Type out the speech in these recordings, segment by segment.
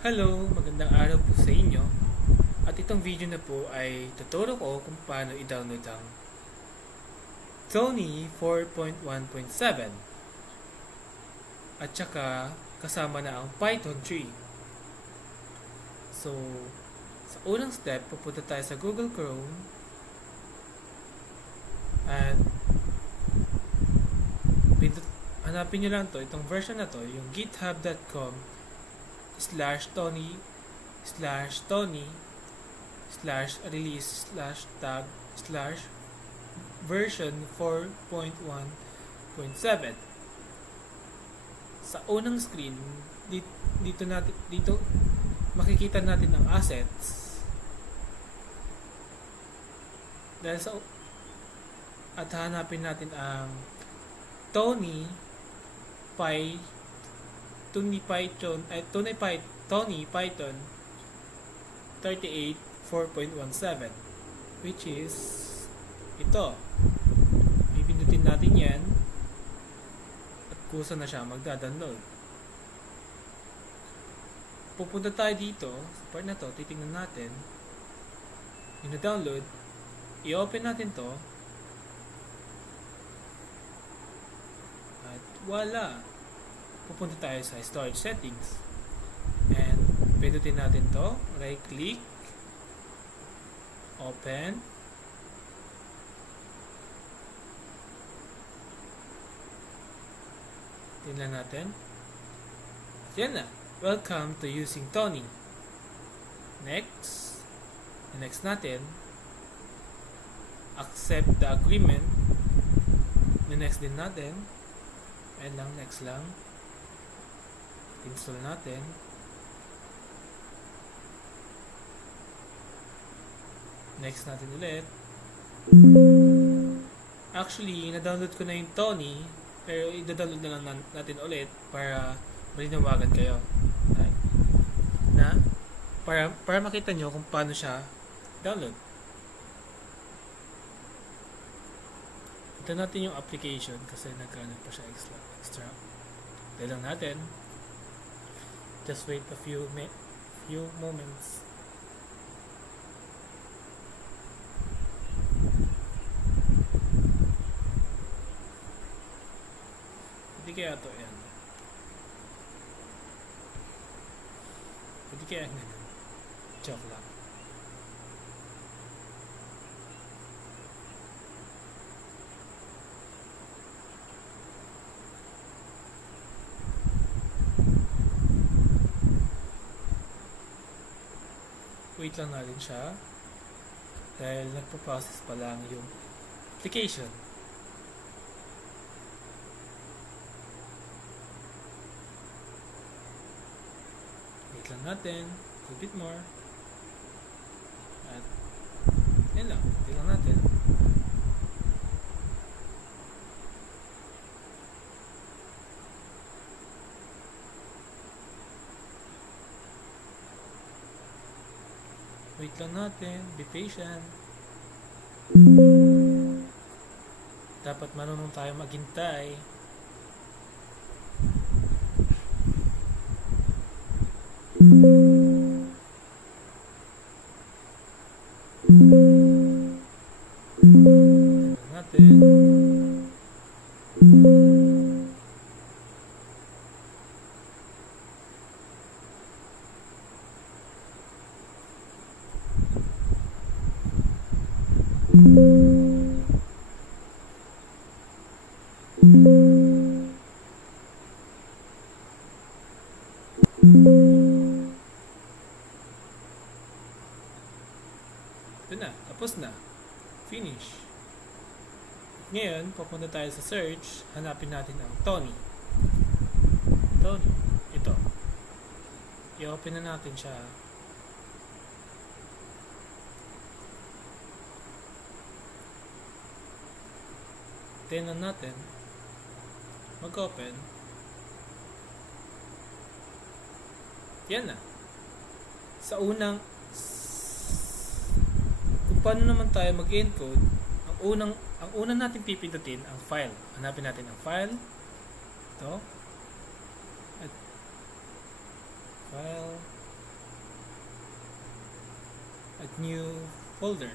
Hello, magandang araw po sa inyo. At itong video na po ay tuturo ko kung paano i-download ang Tony 4.1.7 at saka kasama na ang Python 3. So, sa unang step, pupunta tayo sa Google Chrome at hanapin nyo lang to, itong version na to, yung github.com/tony/release/tag/version 4.1.7. Sa unang screen, dito makikita natin ang assets. At hanapin natin ang Tony Python 38 4.17, which is ito. Pipindutin natin yan at kusa na siya magda-download. Pupunta tayo dito sa part na to, titingnan natin yung na-download. I-open natin to at wala. Pupunta tayo sa storage settings and pindutin natin to, right click, open, tingnan natin. Yan na, welcome to using Tony. Next natin, accept the agreement. Next din natin, next lang, install natin. Next natin ulit. Actually, na-download ko na yung Tony, pero i-download na lang natin ulit para malinawagan kayo. Para makita nyo kung paano siya download. Ito natin yung application kasi nagkaano pa siya extra. Dahil lang natin. Just wait a few moments. Pwede kaya ito yan. Pwede kaya ganun. Joke lang. Wait lang natin siya dahil nagpo-process pa lang yung application. Wait lang natin a bit more at yan lang, wait lang natin. Wait lang natin, be patient. Dapat marunong tayo maghintay. Wait lang natin. Ito na, tapos na. Finish. Ngayon, papunta tayo sa search. Hanapin natin ang Tony. Ito. I-open na natin siya. Tingnan natin. Mag-open. Yan na. Sa unang kung paano naman tayo mag-encode, ang unang natin pipindutin ang file. Hanapin natin ang file. Ito. At file. at new folder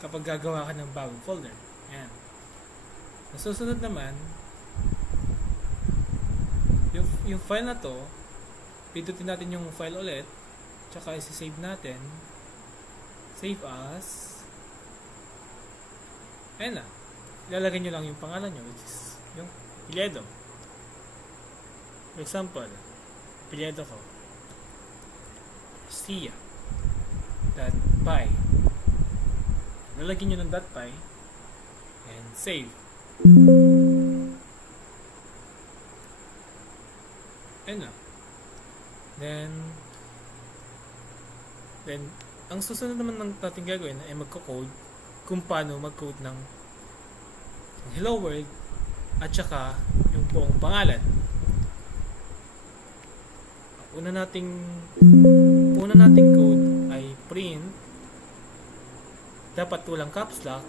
kapag gagawa ka ng bagong folder. Ayan. Nasusunod naman, yung file na to, pindutin natin yung file ulit, tsaka isi-save natin. Save as. Ayan na. Ilalagay nyo lang yung pangalan nyo, which is yung apelyido. For example, apelyido ko, Sia.py. Lalagyan nyo ng .py and save. Ayan na. Then ang susunod naman ng natin gagawin ay magko-code kung paano mag-code ng hello world at saka yung buong pangalan. Una nating code ay print. Dapat walang caps lock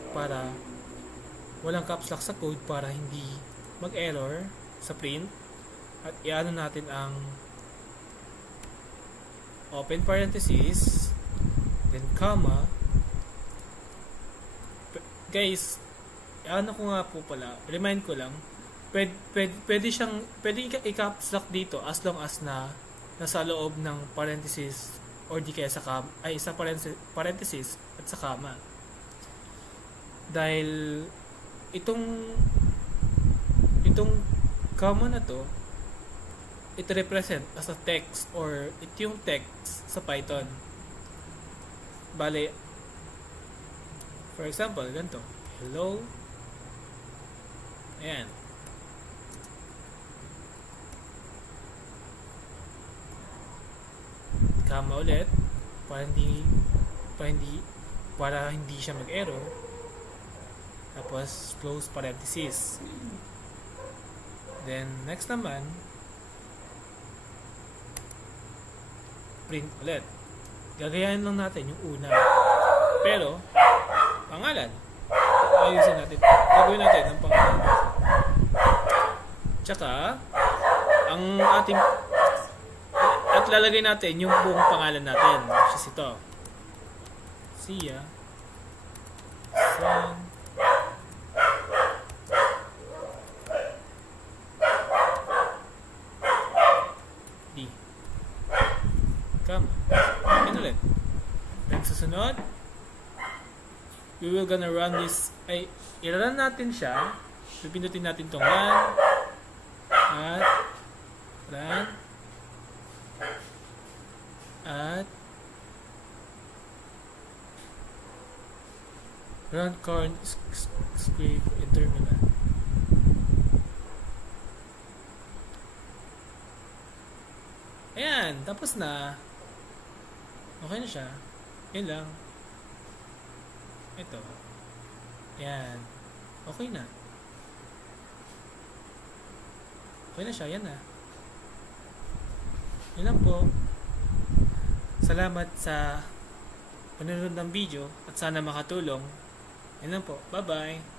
sa code para hindi mag-error sa print. At iano natin ang open parenthesis, then comma. Guys, ano ko nga po pala, remind ko lang, pwede i-caps lock dito as long as na nasa loob ng parenthesis or di kaya sa parenthesis at sa comma. Dahil itong comma na to, it represent as a text or ito yung text sa Python. Bale, for example, ganito. Hello. Ayan. Comma ulit para hindi siya mag-error. Tapos close parenthesis. Then next naman, print ulit. Gagayahin lang natin yung una. Pero pangalan. Ayusin natin. Gagawin natin ang pangalan. Tsaka ang ating at lalagay natin yung buong pangalan natin. Which is ito. Sia San D. Come. Yan ulit. Then susunod, we will gonna run this. Ay, i-run natin siya. Pipindutin natin itong run. At run. At run current script in terminal. Ayan, tapos na. Okay na siya. Yan lang. Ito. Ayan. Okay na. Okay na siya. Yan na. Yan lang po. Salamat sa panonood ng video at sana makatulong. Yan lang po. Bye-bye.